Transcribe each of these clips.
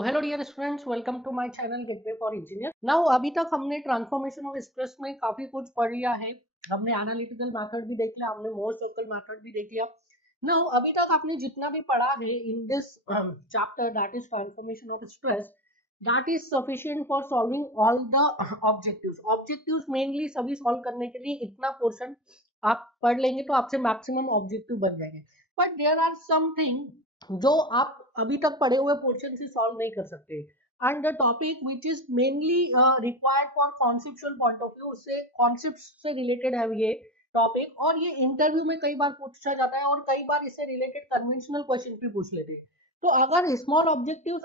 So hello dear students, welcome to my channel gateway for engineer. Now अभी तक हमने transformation of stress में काफी कुछ पढ़ लिया है। हमने एनालिटिकल मेथड भी देख लिया, हमने मोर सर्कल मेथड भी देख लिया। नाउ अभी तक आपने जितना भी पढ़ा है in this chapter, that is transformation of stress, that is sufficient for solving all the objectives mainly सभी सॉल्व करने के लिए इतना पोर्शन आप पढ़ लेंगे तो आपसे मैक्सिमम ऑब्जेक्टिव बन जाएंगे। बट देयर आर समथिंग जो आप अभी तक पढ़े हुए पोर्शन से सॉल्व नहीं कर सकते। And the topic which is mainly required for conceptual point of view, उससे कॉन्सेप्ट से रिलेटेड है ये टॉपिक, और ये इंटरव्यू में कई बार पूछा जाता है और कई बार इससे रिलेटेड कन्वेंशनल क्वेश्चन भी पूछ लेते हैं। तो अगर स्मॉल ऑब्जेक्टिव्स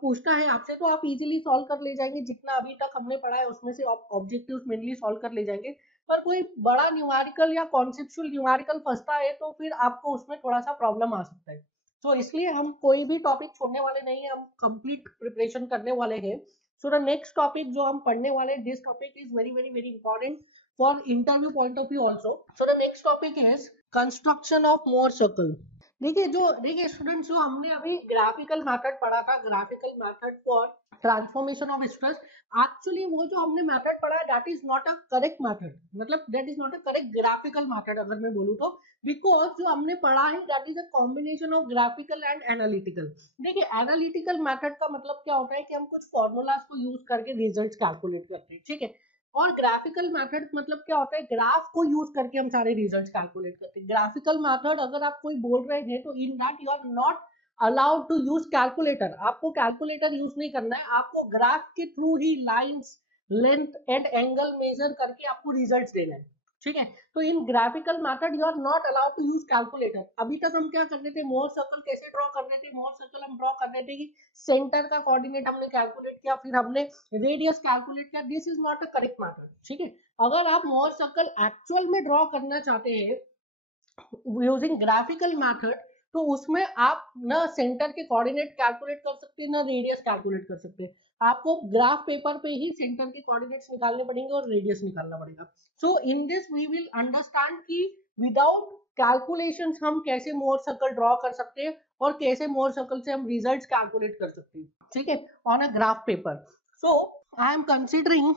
पूछना है आपसे तो आप इजीली सॉल्व कर ले जाएंगे, जितना अभी तक हमने पढ़ा है उसमें से ऑब्जेक्टिव्स मेनली सॉल्व कर ले जाएंगे। पर कोई बड़ा न्यूमेरिकल या कॉन्सेप्चुअल न्यूमेरिकल फंसता है तो फिर आपको उसमें थोड़ा सा प्रॉब्लम आ सकता है। तो इसलिए हम कोई भी टॉपिक छोड़ने वाले नहीं है, हम कंप्लीट प्रिपरेशन करने वाले हैं। सो द नेक्स्ट टॉपिक जो हम पढ़ने वाले हैं, this topic is very very very important for interview point of view also. So the next topic is construction of Mohr circle. देखिए स्टूडेंट्स, जो हमने अभी ग्राफिकल मेथड पढ़ा था, graphical method for transformation of stress, actually वो जो हमने method पढ़ा है that is not a correct method, मतलब that is not a correct graphical method अगर मैं बोलूँ तो, बिकॉज जो हमने पढ़ा है that is a combination of graphical and analytical. देखिए एनालिटिकल मेथड का मतलब क्या होता है कि हम कुछ फॉर्मूलाज को यूज करके रिजल्ट्स कैलकुलेट करते हैं, ठीक है। और ग्राफिकल मेथड मतलब क्या होता है, ग्राफ को यूज करके हम सारे रिजल्ट्स कैलकुलेट करते हैं। ग्राफिकल मेथड अगर आप कोई बोल रहे हैं तो in that you are not allowed to use calculator, आपको कैलकुलेटर यूज नहीं करना है, आपको ग्राफ के थ्रू ही lines, length and angle measure करके आपको रिजल्ट्स देना है, ठीक है। तो in graphical method you are not allowed to use calculator. अभी तक हम क्या करते थे, मोर सर्कल कैसे ड्रॉ करते थे, मोर सर्कल हम ड्रॉ करते थे कि सेंटर का कोऑर्डिनेट हमने कैलकुलेट किया, फिर हमने रेडियस कैलकुलेट किया। This is not a correct method, ठीक है। अगर आप मोर सर्कल एक्चुअल में ड्रॉ करना चाहते हैं यूजिंग ग्राफिकल मेथड, तो उसमें आप न सेंटर के कोऑर्डिनेट कैलकुलेट कर सकते हैं, न रेडियस कैलकुलेट कर सकते हैं। आपको ग्राफ पेपर पे ही सेंटर के कोऑर्डिनेट्स निकालने पड़ेंगे और रेडियस निकालना पड़ेगा। So in this we will understand कि विदाउट कैलकुलेशंस हम कैसे मोर सर्कल ड्रॉ कर सकते हैं और कैसे मोर सर्कल से हम रिजल्ट्स कैलकुलेट कर सकते हैं, ठीक है, on a graph paper. So I am considering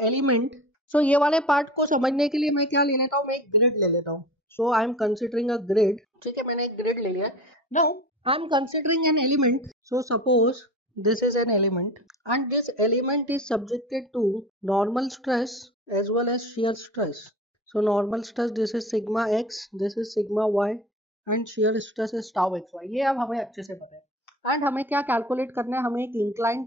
element. सो ये वाले पार्ट को समझने के लिए मैं क्या ले लेता हूँ, मैं एक ग्रिड ले लेता हूँ। So I am considering a grid, ठीक है, मैंने एक ग्रिड ले लिया। Now I am considering an element. So suppose this is an element and this element is subjected to normal stress as well as shear stress. So normal stress, this is sigma x, this is sigma y, and shear stress is tau xy. ये अब हमें अच्छे से पता है। And हमें क्या calculate करना है, हमें एक इंक्लाइन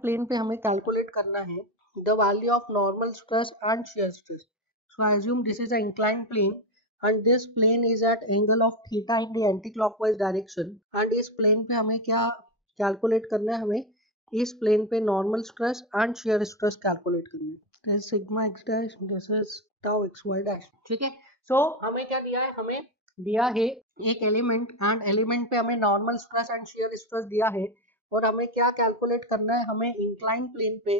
प्लेन पे हमें कैलकुलेट करना है the value of normal stress and shear stress. So I assume this is an inclined plane and this plane is at angle of theta in the anti-clockwise direction. And इस plane पे हमें क्या calculate करना है, हमें इस plane पे normal stress and shear stress calculate करना है। This is sigma x dash, this is tau xy dash, ठीक है। So हमें क्या दिया है, हमें दिया है एक एलिमेंट एंड एलिमेंट पे हमें normal stress and shear stress दिया है, और हमें क्या कैलकुलेट करना है, हमें इंक्लाइन प्लेन पे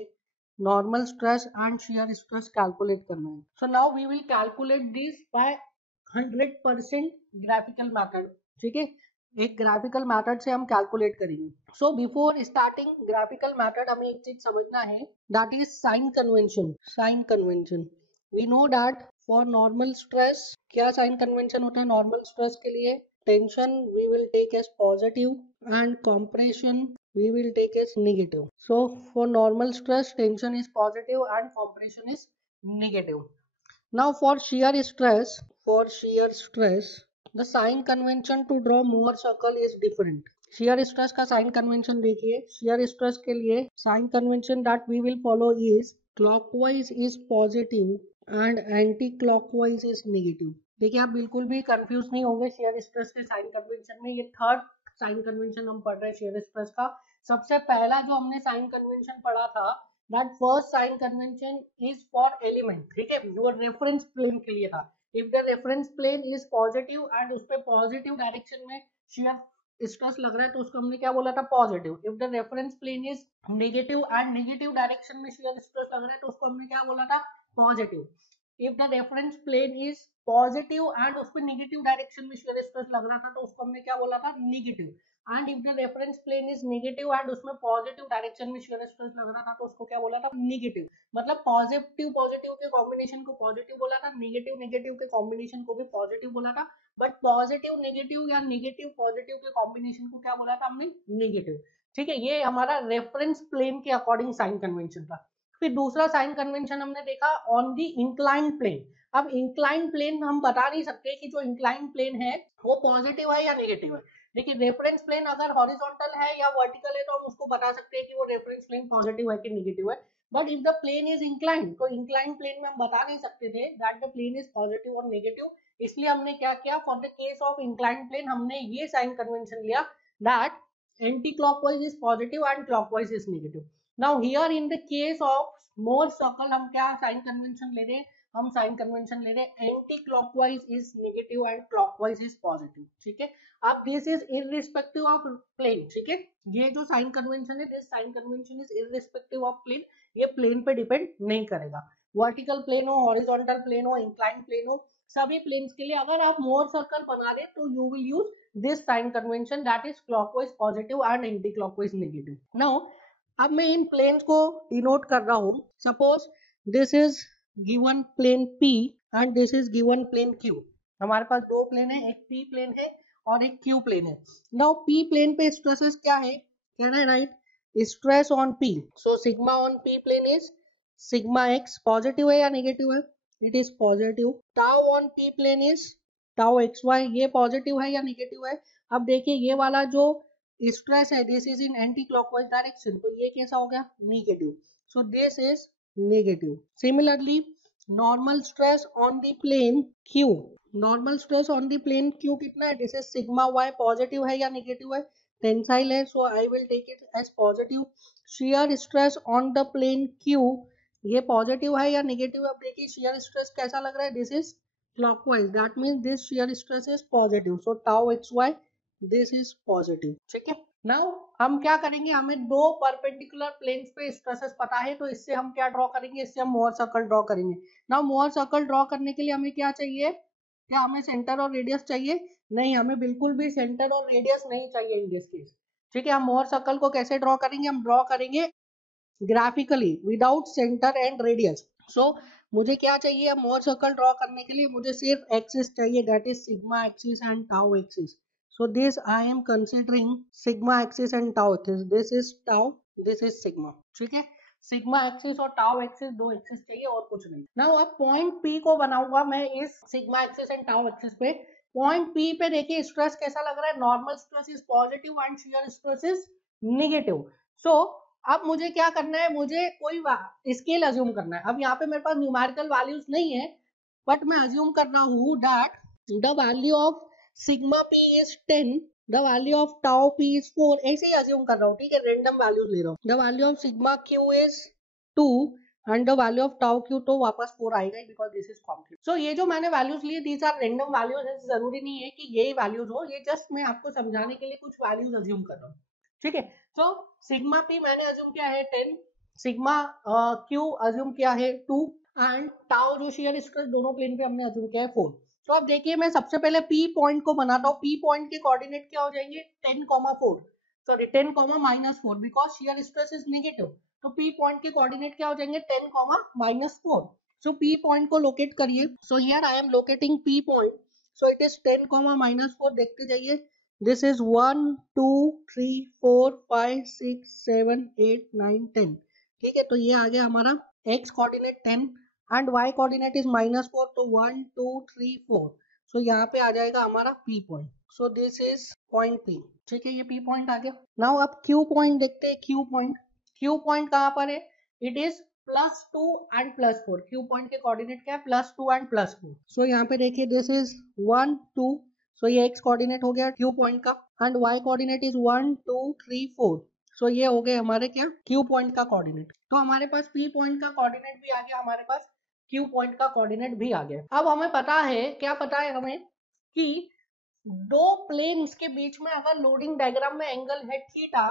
normal stress and shear stress calculate करना है। So now we will calculate this by 100% graphical method, ठीक है। एक ग्राफिकल मेथड से हम कैलकुलेट करेंगे। So before starting graphical method हमें एक चीज समझना है, that is sign convention. Sign convention, we know that for normal stress क्या साइन कन्वेंशन होता है, नॉर्मल स्ट्रेस के लिए tension we will take as positive and compression we will take as negative. So for normal stress tension is positive and compression is negative. Now for shear stress, the sign convention to draw Mohr circle is different. shear stress का sign convention देखिए, shear stress के लिए sign convention that we will follow is clockwise is positive and anti clockwise is negative. देखिए आप बिल्कुल भी confuse नहीं होंगे shear stress के साइन कन्वेंशन में। ये थर्ड साइन कन्वेंशन हम पढ़ रहे हैं shear stress का। सबसे पहला जो हमने साइन कन्वेंशन पढ़ा था, that first sign convention is for element, ठीक है, वो रेफरेंस प्लेन के लिए था। If the reference plane is positive and उस पे पॉजिटिव डायरेक्शन में shear स्ट्रेस लग रहा है तो उसको हमने क्या बोला था, positive. If the reference plane is negative and negative direction में shear स्ट्रेस लग रहा है तो उसको हमने क्या बोला था, positive. If the reference plane is positive and उस पर नेगेटिव डायरेक्शन में shear स्ट्रेस लग रहा था तो उसको हमने क्या बोला था, negative. And if the reference plane is negative and उसमें पॉजिटिव डायरेक्शन में शियर स्ट्रेस लग रहा था तो उसको क्या बोला था, नेगेटिव। मतलब पॉजिटिव पॉजिटिव के कॉम्बिनेशन को पॉजिटिव बोला था, नेगेटिव नेगेटिव के कॉम्बिनेशन को भी पॉजिटिव बोला था, बट पॉजिटिव नेगेटिव या नेगेटिव पॉजिटिव के कॉम्बिनेशन को क्या बोला था हमने, नेगेटिव। ठीक है, ये हमारा रेफरेंस प्लेन के अकॉर्डिंग साइन कन्वेंशन था। फिर दूसरा साइन कन्वेंशन हमने देखा ऑन द इंक्लाइंड प्लेन। अब इंक्लाइंड प्लेन हम बता नहीं सकते कि जो इंक्लाइंड प्लेन है वो पॉजिटिव है या नेगेटिव है, लेकिन रेफरेंस प्लेन अगर हॉरिजॉन्टल है या वर्टिकल है तो हम उसको बता सकते हैं कि वो रेफरेंस प्लेन पॉजिटिव है कि नेगेटिव है। But if the plane is inclined, तो इंक्लाइंड प्लेन में हम बता नहीं सकते थे that the plane is positive और नेगेटिव। इसलिए हमने क्या किया, for the case of inclined plane हमने ये साइन कन्वेंशन लिया that anti clockwise is positive and clockwise is negative. Now here in the case of Mohr circle हम क्या साइन कन्वेंशन ले रहे हैं, हम साइन कन्वेंशन ले रहे हैं anti clockwise is negative and clockwise is positive. ठीक है, अब this is irrespective of plane. ठीक है, ये जो साइन कन्वेंशन है, this sign convention is irrespective of plane, ये प्लेन पे डिपेंड नहीं करेगा। वर्टिकल प्लेन हो, हॉरिजॉन्टल प्लेन हो, इंक्लाइंड प्लेन हो, सभी प्लेन्स के लिए अगर आप मोर सर्कल बना रहे तो you will use this sign convention that is clockwise positive and anti clockwise negative. Now अब मैं इन प्लेन्स को डिनोट कर रहा हूं। Suppose this is given plane P and this is given plane Q। हमारे पास दो प्लेन है, एक P प्लेन है और एक Q प्लेन है। नाउ P प्लेन पे स्ट्रेसेस क्या है, can I write stress on P, so sigma on P plane is sigma x। Positive है या नेगेटिव है, it is positive. Tau on P plane is tau xy, ये positive है या negative है। अब देखिए ये वाला जो स्ट्रेस है this is in anti clockwise direction, तो ये कैसा हो गया, negative, so this is negative. Similarly normal stress on the plane Q, normal stress on the plane Q कितना है, this is sigma y, positive है या नेगेटिव है, टेंसाइल है, so I will take it as positive. Shear stress on the plane Q, ये positive है या negative है। अब देखिए शियर स्ट्रेस कैसा लग रहा है, this is clockwise, that means this shear stress is positive, so tau xy this is positive। ठीक है, नाउ हम क्या करेंगे, हमें दो परपेंडिकुलर प्लेन्स पे स्ट्रेसेस पता है, तो इससे हम क्या ड्रॉ करेंगे, इससे हम मोर सर्कल ड्रॉ करेंगे। नाउ मोर सर्कल ड्रॉ करने के लिए हमें क्या चाहिए, क्या हमें सेंटर और रेडियस चाहिए, नहीं, हमें बिल्कुल भी सेंटर और रेडियस नहीं चाहिए इन दिस केस। ठीक है, हम मोर सर्कल को कैसे ड्रॉ करेंगे, हम ड्रॉ करेंगे graphically without centre and radius. So मुझे क्या चाहिए, मोर सर्कल ड्रॉ करने के लिए मुझे सिर्फ एक्सिस चाहिए, that is sigma axis and tau axis. So this I am considering sigma axis and tau axis, this is tau, this is sigma. ठीक है, सिग्मा एक्सिस और टाउ एक्सिस, दो एक्सिस चाहिए और कुछ नहीं। नाउ अब पॉइंट P को बनाऊंगा मैं इस sigma axis and tau axis पे। पॉइंट P पे देखिए स्ट्रेस कैसा लग रहा है, normal stress is positive and shear stress is negative. So अब मुझे क्या करना है, मुझे कोई स्केल अज्यूम करना है। अब यहाँ पे मेरे पास न्यूमेरिकल वैल्यूज नहीं है, बट मैं अज्यूम कर रहा हूँ that the value of sigma p is 10, the value of tau p is 4, ऐसे ही अज्यूम कर रहा हूँ। ठीक है, रेंडम वैल्यूज ले रहा हूँ। The value of sigma q is 2 and the value of tau q, तो वापस 4 आएगा बिकॉज दिस इज कॉम्प्लीट। सो ये जो मैंने वैल्यूज लिए दीज आर रेंडम वैल्यूज, जरूरी नहीं है कि यही वैल्यूज हो, ये जस्ट मैं आपको समझाने के लिए कुछ वैल्यूज अज्यूम कर रहा हूँ। ठीक है, तो सिग्मा p मैंने अज्यूम किया है 10, सिग्मा q अज्यूम किया है 2 एंड टाउ जो शियर स्ट्रेस दोनों प्लेन पे हमने अज्यूम किया है 4। तो अब देखिए मैं सबसे पहले p पॉइंट को बनाता हूँ। p पॉइंट के कोऑर्डिनेट क्या हो जाएंगे, 10,4, sorry 10,-4 because shear stress is negative, तो p पॉइंट के कोऑर्डिनेट क्या हो जाएंगे 10,-4। सो p पॉइंट को लोकेट करिए। So here I am locating p point, so it is 10,-4, देखते जाइए। This is 1, 2, 3, 4, 5, 6, 7, 8, 9, 10। ठीक है, तो ये आ गया हमारा x coordinate 10 and y coordinate is -4, तो 1, 2, 3, 4। सो यहाँ पे आ जाएगा हमारा p point. So this is point p। ठीक है, ये p पॉइंट आ गया। नाउ अब q पॉइंट देखते हैं। q पॉइंट कहाँ पर है, it is +2 and +4। q point के कोऑर्डिनेट क्या है, +2 एंड +4। सो यहाँ पे देखिए दिस इज 1, 2, सो ये x कोऑर्डिनेट हो गया q पॉइंट का एंड y कोऑर्डिनेट इज 1, 2, 3, 4। सो ये हो गए हमारे क्या, q पॉइंट का कोऑर्डिनेट। तो हमारे पास p पॉइंट का कोऑर्डिनेट भी आ गया, हमारे पास q पॉइंट का कोऑर्डिनेट भी आ गया। अब हमें पता है, क्या पता है हमें, कि दो प्लेन्स के बीच में अगर लोडिंग डायग्राम में एंगल है थीटा,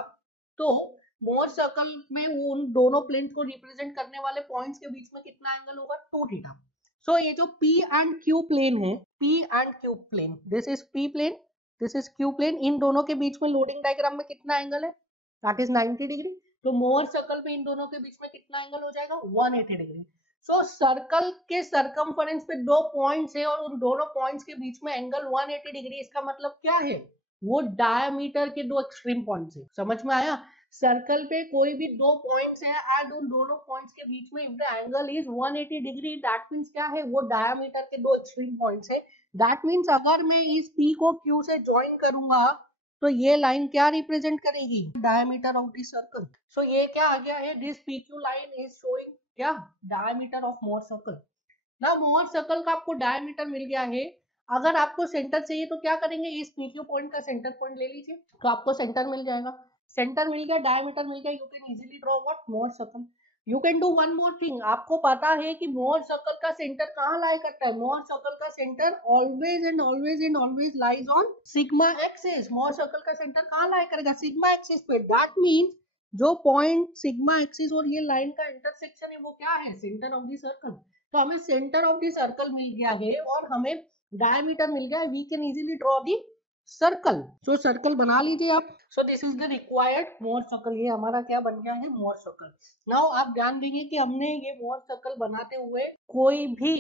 तो मोर सर्कल में उन दोनों प्लेन्स को रिप्रेजेंट करने वाले पॉइंट्स के बीच में कितना एंगल होगा, 2 थीटा। सो ये जो P एंड Q प्लेन है, P एंड Q plane, this is P plane this is Q plane, इन दोनों के बीच में लोडिंग डायग्राम में कितना एंगल है, दैट इज 90 डिग्री। तो मोहर सर्कल पे इन दोनों के बीच में कितना एंगल हो जाएगा, 180 डिग्री। सो सर्कल के सरकमफरेंस पे दो पॉइंट्स है और उन दोनों पॉइंट्स के बीच में एंगल 180 डिग्री, इसका मतलब क्या है, वो डायमीटर के दो एक्सट्रीम पॉइंट्स है। समझ में आया, सर्कल पे कोई भी दो पॉइंट्स है एंड उन दोनों पॉइंट्स के बीच में if the angle is 180 degree, that means क्या है, वो डायमीटर के दो एक्सट्रीम पॉइंट्स है। दैट मींस अगर मैं इस P को Q से ज्वाइन करूंगा तो ये लाइन क्या रिप्रेजेंट करेगी, डायमीटर ऑफ द सर्कल। सो ये क्या आ गया है, this PQ line is showing क्या, डायमीटर ऑफ मोहर सर्कल। ना मोहर सर्कल का आपको डायमीटर मिल गया है, अगर आपको सेंटर चाहिए तो क्या करेंगे, इस PQ पॉइंट का सेंटर पॉइंट ले लीजिए तो आपको सेंटर मिल जाएगा। सेंटर मिल गया, डायमीटर मिल गया, you can easily draw what, Mohr circle. You can do one more thing, आपको पता है कि मोहर सर्कल का सेंटर कहाँ लाई करता है, मोहर सर्कल का centre always and always and always lies on sigma axis. Mohr circle का सेंटर कहाँ लाई करेगा, सिग्मा एक्सिस पे। दैट मींस जो पॉइंट सिग्मा एक्सिस और ये लाइन का इंटरसेक्शन है वो क्या है, सेंटर ऑफ द सर्कल। तो हमें सेंटर ऑफ द सर्कल मिल गया है और हमें डायमीटर मिल गया है, we can easily draw the circle. तो सर्कल बना लीजिए आप। So this is the required Mohr circle, ये हमारा क्या बन गया है, मोहर सर्कल। नाउ आप ध्यान देंगे कि हमने ये मोहर सर्कल बनाते हुए कोई भी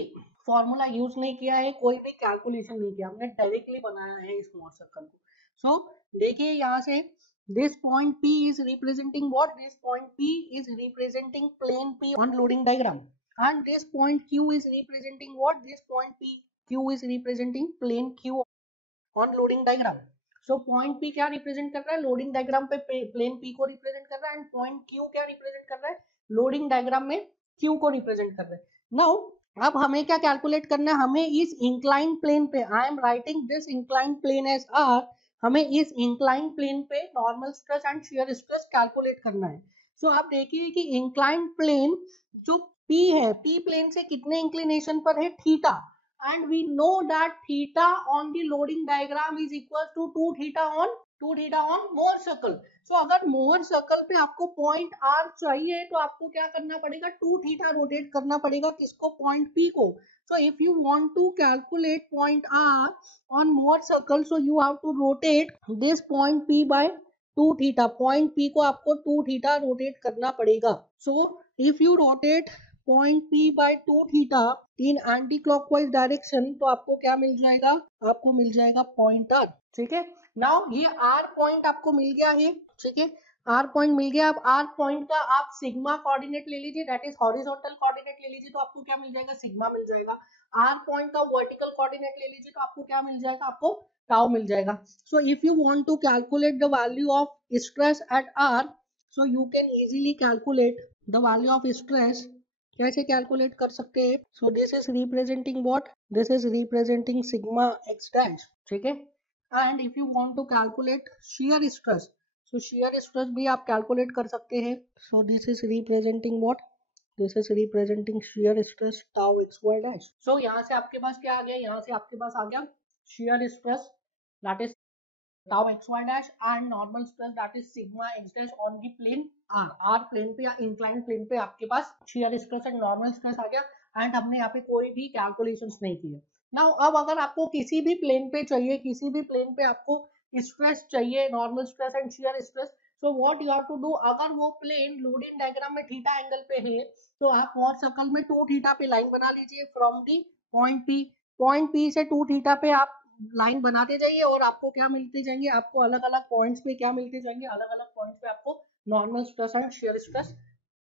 फॉर्मूला यूज नहीं किया है, कोई भी कैलकुलेशन नहीं किया, हमने डायरेक्टली बनाया है इस मोहर सर्कल को। सो देखिए यहाँ से this point P is representing what, this point P is representing plane P on loading diagram, and this point Q is representing what, this point Q is representing plane Q on loading diagram. So point P क्या represent कर रहा है, loading diagram पे plane P को represent कर रहा है, and point Q क्या represent कर रहा है, loading diagram में Q को represent कर रहा है। Now अब हमें क्या कैलकुलेट करना है, हमें इस इंक्लाइन प्लेन पे, I am writing this incline plane as R, हमें इस इंक्लाइन प्लेन पे normal stress and shear stress calculate करना है। सो आप देखिए कि इंक्लाइन प्लेन जो P है, P प्लेन से कितने इंक्लिनेशन पर है, theta, and we know that theta on the loading diagram is equal to 2 theta on Mohr circle. So अगर मोहर सर्कल पे आपको पॉइंट R चाहिए तो आपको क्या करना पड़ेगा, 2 थीटा रोटेट करना पड़ेगा, किसको, पॉइंट P को। So if you want to calculate point R on Mohr circle, so you have to rotate this point P by 2 theta, point P को आपको 2 थीटा रोटेट करना पड़ेगा। So if you rotate point P by 2 theta in anti clockwise direction तो आपको क्या मिल जाएगा, आपको मिल जाएगा पॉइंट R। ठीक है, नाउ ये R पॉइंट आपको मिल गया है, ठीक है, R पॉइंट मिल गया। अब R पॉइंट का आप सिग्मा कोऑर्डिनेट ले लीजिए, दैट इज हॉरिजॉन्टल कोऑर्डिनेट ले लीजिए तो आपको क्या मिल जाएगा, सिग्मा मिल जाएगा। R पॉइंट का वर्टिकल कोऑर्डिनेट ले लीजिए तो आपको क्या मिल जाएगा, आपको टाउ मिल जाएगा। So if you want to calculate the value of stress at R, so you can easily calculate the value of stress. कैसे कैलकुलेट कर सकते हैं, so this is representing what, this is representing sigma x dash, ठीक है। And if you want to calculate shear stress, so shear stress भी आप calculate कर सकते हैं। So this is representing what, this is representing shear stress tau x y dash. So यहाँ से आपके पास क्या आ गया, यहाँ से आपके पास आ गया shear stress that is tau xy dash and normal stress that is sigma x dash on the plane R plane पे या इंक्लाइन प्लेन पे आपके पास shear stress and normal stress आ गया एंड हमने यहाँ पे कोई भी कैलकुलेशंस नहीं किए। नाउ अब अगर आपको किसी भी प्लेन पे चाहिए, किसी भी प्लेन पे आपको स्ट्रेस चाहिए, normal stress and shear stress, so what you have to do, अगर वो प्लेन लोडिंग डायग्राम में थीटा एंगल पे है तो आप मोहर सर्कल में 2 थीटा पे लाइन बना लीजिए from the point P, point P से 2 थीटा पे आप लाइन बनाते जाइए और आपको क्या मिलते जाएंगे, आपको अलग अलग पॉइंट्स पे क्या मिलते जाएंगे, अलग अलग पॉइंट्स पे आपको normal stress and shear stress,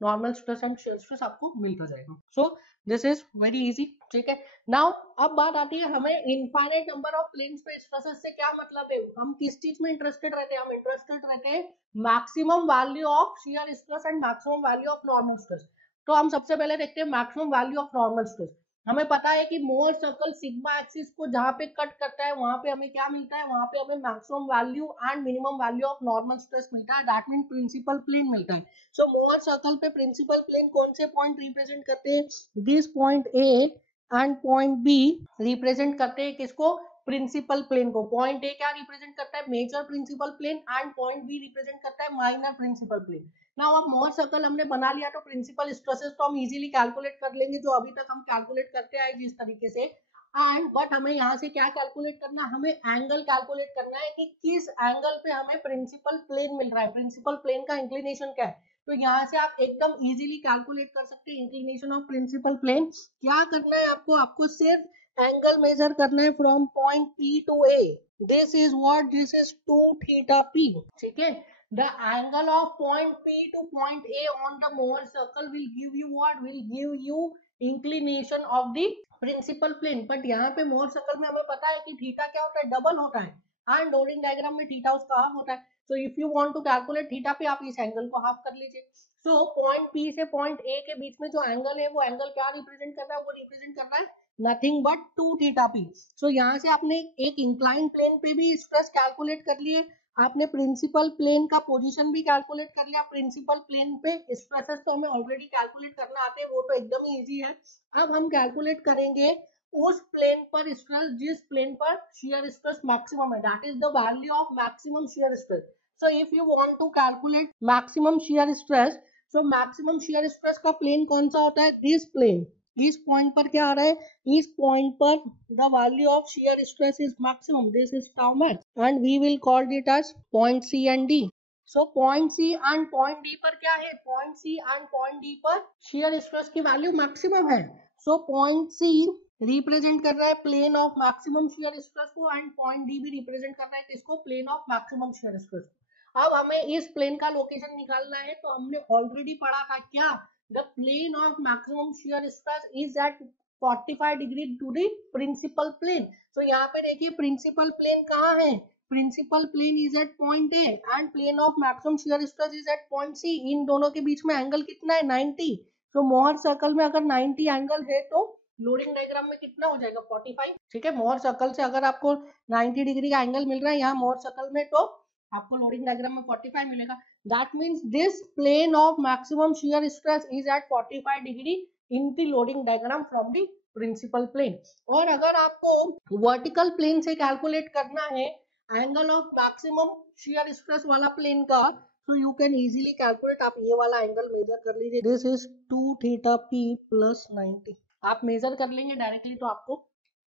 normal stress and shear stress आपको मिलता जाएगा। सो दिस इज वेरी इजी, ठीक है। नाउ अब बात आती है हमें इनफाइनाइट नंबर ऑफ प्लेन्स पे स्ट्रेसेस से क्या मतलब है, हम किस चीज में इंटरेस्टेड रहते हैं, हम इंटरेस्टेड रहते हैं maximum value of shear stress and maximum value of normal stress. तो हम सबसे पहले देखते हैं maximum value of normal stress. हमें पता है कि मोहर सर्कल सिग्मा एक्सिस को जहां पे कट करता है वहां पे हमें क्या मिलता है, वहां पे हमें maximum value and minimum value of normal stress मिलता है, दैट मीन प्रिंसिपल प्लेन मिलता है। सो मोहर सर्कल पे प्रिंसिपल प्लेन कौन से पॉइंट रिप्रेजेंट करते हैं, this point A and point B represent करते हैं किसको, प्रिंसिपल प्लेन को। पॉइंट ए क्या रिप्रेजेंट करता है, major principal plane and point B represent करता है माइनर प्रिंसिपल प्लेन। नाउ अब मोहर सर्कल हमने बना लिया तो प्रिंसिपल स्ट्रेसेस तो हम इजीली कैलकुलेट कर लेंगे, जो अभी तक हम कैलकुलेट करते आए जिस तरीके से। एंड बट हमें यहाँ से क्या कैलकुलेट करना है, हमें एंगल कैलकुलेट करना है कि किस एंगल पे हमें प्रिंसिपल प्लेन मिल रहा है, प्रिंसिपल प्लेन का इंक्लिनेशन क्या है। तो यहाँ से आप एकदम इजीली कैलकुलेट कर सकते हैं इंक्लिनेशन ऑफ प्रिंसिपल प्लेन। क्या करना है आपको, आपको सिर्फ एंगल मेजर करना है from point P to A। This is what, this is 2 theta P, ठीक है। The angle of point P to point A on the Mohr circle will give you what, will give you inclination of the principal plane. But यहाँ पे मोर circle में हमें पता है कि theta क्या होता है, डबल होता है एंड लोडिंग डायग्राम में थीटा उसका हाफ होता है। So if you want to calculate theta पे, आप इस एंगल को हाफ कर लीजिए। सो पॉइंट पी से पॉइंट ए के बीच में जो एंगल है, वो एंगल क्या रिप्रेजेंट कर रहा है, वो रिप्रेजेंट कर रहा है नथिंग बट 2 थीटा पी। सो यहाँ से आपने एक इंक्लाइन प्लेन पे भी स्ट्रेस कैलकुलेट कर लिए, आपने प्रिंसिपल प्लेन का पोजीशन भी कैलकुलेट कर लिया। प्रिंसिपल प्लेन पे स्ट्रेसेस तो हमें ऑलरेडी कैलकुलेट करना आते हैं, वो तो एकदम ही इजी है। अब हम कैलकुलेट करेंगे उस प्लेन पर स्ट्रेस जिस प्लेन पर शियर स्ट्रेस मैक्सिमम है, that is the value of maximum shear stress. So if you want to calculate maximum shear stress, so maximum shear stress का प्लेन कौन सा होता है, दिस प्लेन। इस पॉइंट पर क्या आ रहा है, इस पॉइंट पर the value of shear stress is maximum, this is tau max and we will call it as point C and D. So point C and point D पर क्या है, point C and point D पर shear stress की value maximum है। So point C represent कर रहा है plane of maximum shear stress को एंड पॉइंट डी भी रिप्रेजेंट कर रहा है किसको, plane of maximum shear stress. अब हमें इस प्लेन का लोकेशन निकालना है, तो हमने ऑलरेडी पढ़ा था क्या, the plane of maximum shear stress is at 45 degree to the principal plane. तो यहाँ पे देखिए प्रिंसिपल प्लेन कहाँ है, principal plane is at point A and plane of maximum shear stress is at point C. इन दोनों के बीच में एंगल कितना है, 90। तो मोहर सर्कल में अगर 90 एंगल है तो लोडिंग डायग्राम में कितना हो जाएगा, 45। ठीक है, मोहर सर्कल से अगर आपको 90 डिग्री का एंगल मिल रहा है यहाँ मोहर सर्कल में, तो आपको लोडिंग डायग्राम में 45 मिलेगा। That means this plane of maximum shear stress is at 45 degree in the loading diagram from the principal plane. और अगर आपको वर्टिकल प्लेन से कैलकुलेट करना है angle of maximum shear stress वाला प्लेन का, so you can easily calculate। आप ये वाला एंगल मेजर कर लीजिए, this is 2 theta p plus 90। आप मेजर कर लेंगे डायरेक्टली तो आपको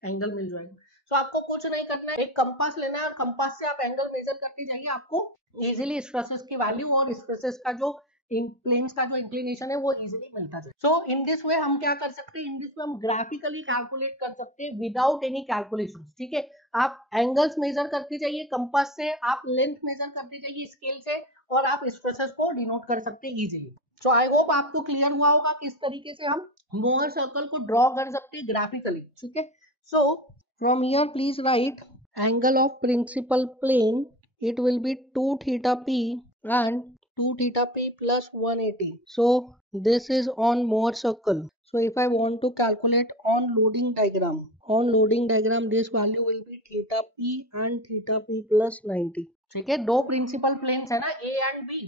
एंगल मिल जाएगा। सो आपको कुछ नहीं करना है, एक कंपास लेना है और कंपास से आप एंगल मेजर करते जाइए, आपको इजीली स्ट्रेसेस की वैल्यू और स्ट्रेसेस का जो प्लेन्स का जो इंक्लिनेशन है वो इजीली मिलता है। सो इन दिस वे हम क्या कर सकते हैं, इन दिस वे हम ग्राफिकली कैलकुलेट कर सकते हैं विदाउट एनी कैलकुलेशन। ठीक है, आप एंगल्स मेजर करते जाइए कंपास से, आप लेंथ मेजर करते जाइए स्केल से, और आप स्ट्रेसेस को डिनोट कर सकते हैं इजीली। सो आई होप आपको क्लियर हुआ होगा किस तरीके से हम मोहर सर्कल को ड्रॉ कर सकते हैं ग्राफिकली। ठीक है, so from here please write angle of principal plane, it will be 2 theta p and 2 theta p plus 180. So this is on Mohr circle. So if I want to calculate on loading diagram this value will be theta p and theta p plus 90. ठीक है, दो principal planes है ना A and B।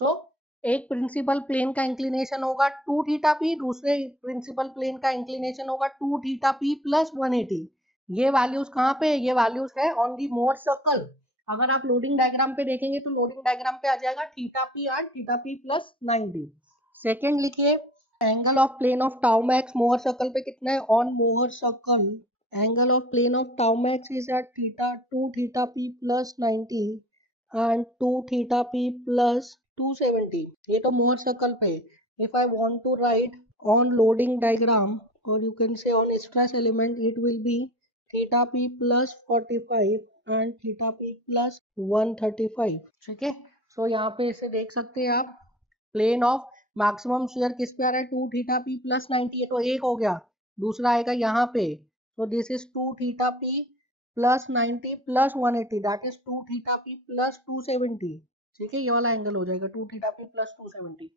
सो एक principal plane का inclination होगा 2 theta p, दूसरे principal plane का इंक्लिनेशन होगा 2 थीटा p प्लस 180। ये वैल्यूज कहाँ पे, ये वैल्यूज है ऑन दी मोर सर्कल। अगर आप लोडिंग डायग्राम पे देखेंगे तो लोडिंग डायग्राम पे आ जाएगा theta p and theta p plus 90। Second लिखिए, angle of plane of tau max Mohr circle पे कितना है, on Mohr circle angle of plane of tau max is at theta 2 theta p plus 90 and 2 theta p plus 270। ये तो Mohr circle पे। If I want to write on loading diagram और you can say on stress element, it will B theta p plus 45 and theta p plus 135। ठीक है, सो यहाँ पे इसे देख सकते हैं आप, प्लेन ऑफ मैक्सिमम शियर किस पे आ रहा है, 2 थीटा p प्लस 90। तो एक हो गया, दूसरा आएगा यहाँ पे, तो this is 2 theta p plus 90 plus 180, that is 2 theta p plus 270। ठीक है, ये वाला एंगल हो जाएगा 2 थीटा p प्लस 270।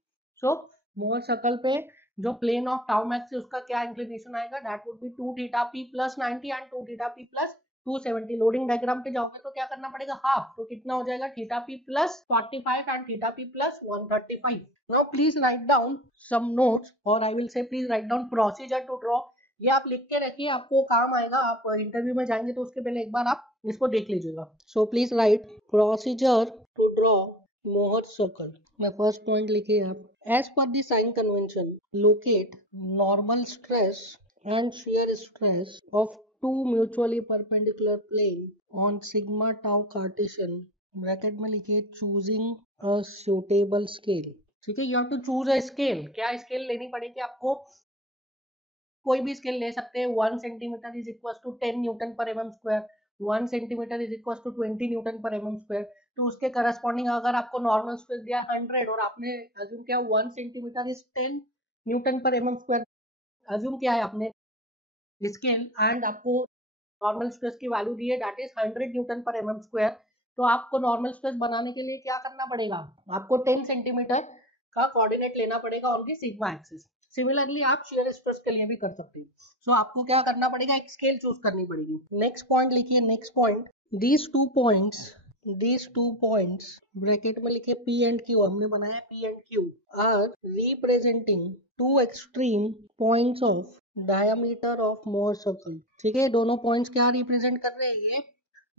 सो मोहर सर्कल पे जो प्लेन ऑफ टाउ मैक्स है उसका क्या इंक्लिनेशन आएगा, that would be 2 theta p plus 90 and 2 theta p plus 270। Loading diagram पे जाओगे तो क्या करना पड़ेगा, हाफ, तो कितना हो जाएगा theta p plus 45 and theta p plus 135। Now please write down some notes, और I will say please write down procedure to draw. ये आप लिख के रखिए, आपको काम आएगा, आप इंटरव्यू में जाएंगे तो उसके पहले एक बार आप इसको देख लीजिएगा। So please write procedure to draw Mohr circle. मैं फर्स्ट पॉइंट लिखिए आप, as per the sign convention locate normal stress and shear stress of two mutually perpendicular plane on sigma tau Cartesian bracket में लिखिए choosing a suitable scale। ठीक है, you have to choose a scale। क्या scale लेनी पड़ेगी आपको? कोई भी स्केल ले सकते हैं। 1 centimetre is equal to 10 newton per M square, 1 centimetre is equal to 20 newton per M square. तो उसके करस्पॉन्डिंग अगर आपको नॉर्मल स्ट्रेस दिया 100 और आपने अज्यूम किया 1 centimetre is 10 newton per M square, assume किया है आपने स्केल एंड आपको नॉर्मल स्ट्रेस की वैल्यू दी है that is 100 Newton per M square. तो आपको नॉर्मल स्ट्रेस बनाने के लिए क्या करना पड़ेगा? आपको 10 सेंटीमीटर का कोऑर्डिनेट लेना पड़ेगा on the sigma axis. Similarly आप शियर स्ट्रेस के लिए भी कर सकते हैं। सो आपको क्या करना पड़ेगा? एक स्केल चूज करनी पड़ेगी। नेक्स्ट पॉइंट लिखिए, next point, these two points bracket में लिखे P and Q, हमने बनाया P and Q are representing two extreme points of diameter of Mohr circle। ठीक है, दोनों पॉइंट्स क्या रिप्रेजेंट कर रहे हैं? ये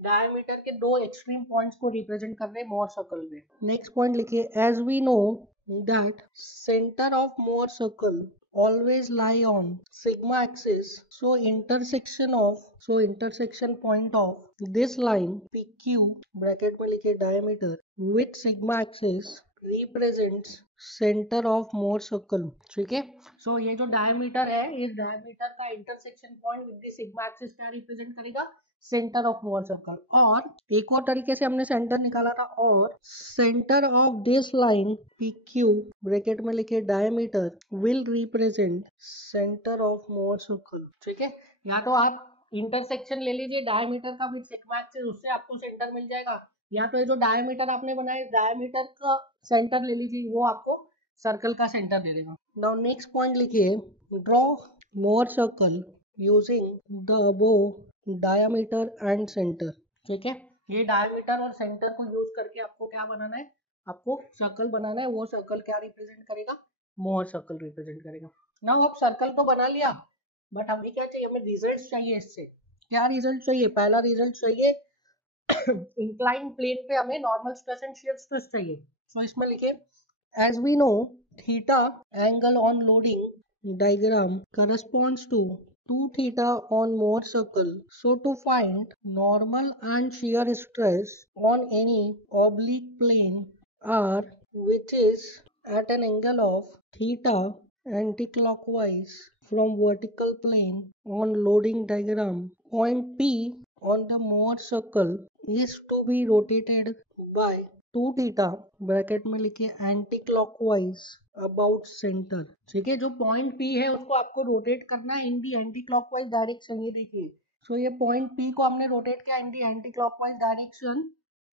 डायमीटर के दो एक्सट्रीम पॉइंट्स को रिप्रेजेंट कर रहे हैं मोर सर्कल में। नेक्स्ट पॉइंट लिखिए, as we know that centre of Mohr circle always lie on sigma axis, so intersection point of this line PQ bracket में लिखिए diameter with sigma axis represents center of Mohr circle। ठीक है, सो ये जो diameter है, इस diameter का intersection point with the sigma axis क्या रिप्रेजेंट करेगा? Centre of Mohr circle. और एक और तरीके से हमने सेंटर निकाला था, और centre of this line PQ bracket में लिखे diameter will represent centre of Mohr circle. ठीक है, या तो आप इंटरसेक्शन ले लीजिए डायमीटर का विद सिग्मा एक्सिस, उससे आपको सेंटर मिल जाएगा, या तो ये जो डायमीटर आपने बनाया डायमीटर का सेंटर ले लीजिए, वो आपको सर्कल का सेंटर दे देगा। नाउ नेक्स्ट पॉइंट लिखिए, draw more circle using the above diameter and centre. ठीक है, ये डायमीटर और सेंटर को यूज करके आपको क्या बनाना है? आपको सर्कल बनाना है। वो सर्कल क्या रिप्रेजेंट करेगा? मोर सर्कल रिप्रेजेंट करेगा। नाउ अब सर्कल तो बना लिया, बट हमें क्या चाहिए? हमें रिजल्ट चाहिए। इससे क्या रिजल्ट चाहिए? पहला रिजल्ट चाहिए इंक्लाइन प्लेन पे हमें normal stress and shear stress चाहिए। सो इसमें लिखे, as we know theta angle on loading diagram corresponds to 2 theta on Mohr circle. So to find normal and shear stress on any oblique plane R which is at an angle of theta anticlockwise from vertical plane on loading diagram, point P on the Mohr circle is to be rotated by 2 theta bracket में लिखिए anti clockwise about centre. ठीक है, जो point P है उसको आपको rotate करना है in the anti clockwise direction. ये देखिए, सो ये पॉइंट P को हमने रोटेट किया इन दी एंटी क्लॉकवाइज डायरेक्शन,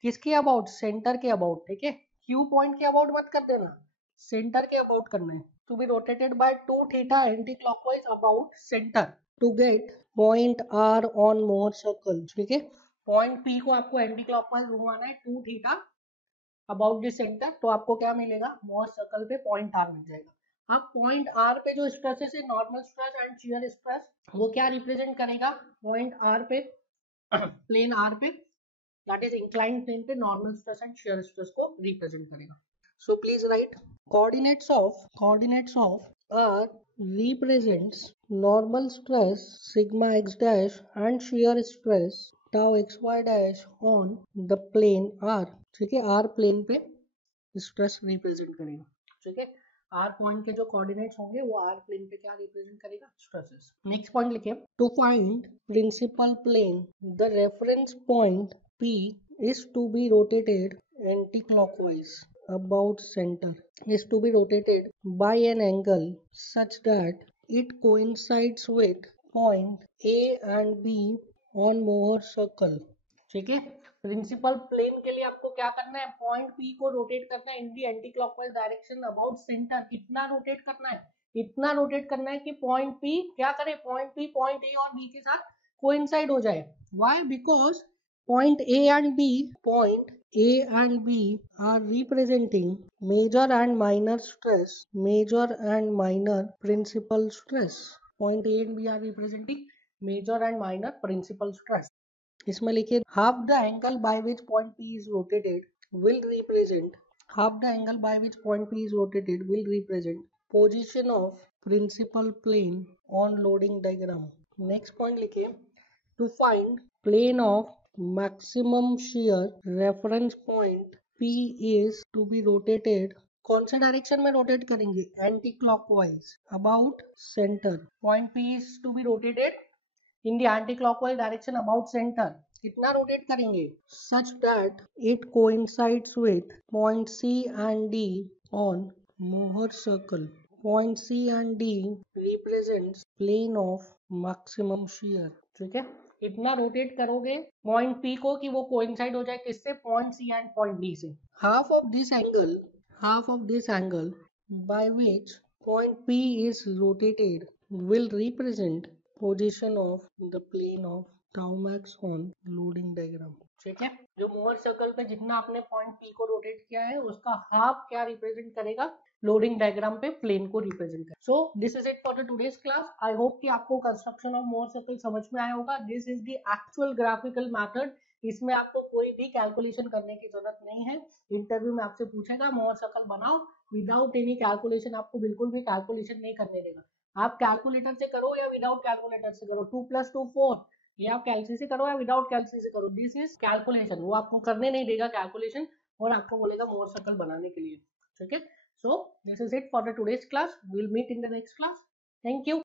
किसके अबाउट? सेंटर के अबाउट। ठीक है, Q पॉइंट के अबाउट मत कर देना, सेंटर के अबाउट करना है। To be rotated by 2 theta anti clockwise about centre to get point R on Mohr circle. ठीक है, पॉइंट P को आपको एंटी क्लॉकवाइज घुमाना है 2 थीटा अबाउट द सेंटर, तो आपको क्या मिलेगा? मोर सर्कल पे पॉइंट आर मिल जाएगा। अब पॉइंट आर पे जो स्ट्रेसेस है, normal stress and shear stress, वो क्या रिप्रेजेंट करेगा? पॉइंट आर पे प्लेन आर पे दैट इज इंक्लाइंड प्लेन पे normal stress and shear stress को रिप्रेजेंट करेगा। So please write, coordinates of R represents normal stress sigma x dash and shear stress tau xy dash on the plane R। ठीक है, R plane पे stress represent करेगा। ठीक है, R point के जो कोऑर्डिनेट्स होंगे वो R प्लेन पे क्या रिप्रेजेंट करेगा? स्ट्रेसेस। नेक्स्ट पॉइंट लिखिए, to find principal plane the reference point P is to be rotated anti-clockwise about center is to be rotated by an angle such that it coincides with point A and B on Mohr circle। ठीक है, principal plane के लिए आपको क्या करना है? Point P को rotate करना है in the anti clockwise direction about centre. कितना रोटेट करना है? इतना रोटेट करना है कि पॉइंट P क्या करे? पॉइंट P पॉइंट A और B के साथ कोइंसाइड हो जाए। Why? Because point A and B are representing major and minor stress, major and minor principal stress। Point A and B are representing major and minor principal stress। इसमें लिखिए, half the angle by which point P is rotated will represent position of principal plane on loading diagram. Next point लिखिए, to find plane of maximum shear reference point P is to be rotated। कौन से direction में rotate करेंगे? Anti clockwise about centre. Point P is to be rotated in the anti-clockwise direction about center। कितना rotate करेंगे? Such that it coincides with point C and D on Mohr circle। Point C and D represents plane of maximum shear। ठीक है, इतना rotate करोगे point P को कि वो coincide हो जाए किससे? Point C and point D से। half of this angle by which point P is rotated will represent position of the plane of tau max on loading diagram। ठीक है, जो मोहर सर्कल पे जितना आपने पॉइंट P को रोटेट किया है उसका हाफ क्या रिप्रेजेंट करेगा? लोडिंग डायग्राम पे प्लेन को रिप्रेजेंट कर। सो this is it for the today's class. I hope कि आपको कंस्ट्रक्शन ऑफ मोहर सर्कल समझ में आया होगा। This is the actual graphical method. इसमें आपको कोई भी कैलकुलेशन करने की जरूरत नहीं है। इंटरव्यू में आपसे पूछेगा मोहर सर्कल बनाओ, विदाउट एनी कैलकुलेशन आपको बिल्कुल भी कैलकुलेशन नहीं करने देगा। आप कैलकुलेटर से करो या विदाउट कैलकुलेटर से करो, 2 + 2 4, या आप कैलसी से करो या विदाउट कैलसी से करो, दिस इज कैलकुलेशन। वो आपको करने नहीं देगा कैलकुलेशन और आपको बोलेगा मोहर सर्कल बनाने के लिए। ठीक है, so this is it for the today's class। We'll meet in the next class। Thank you।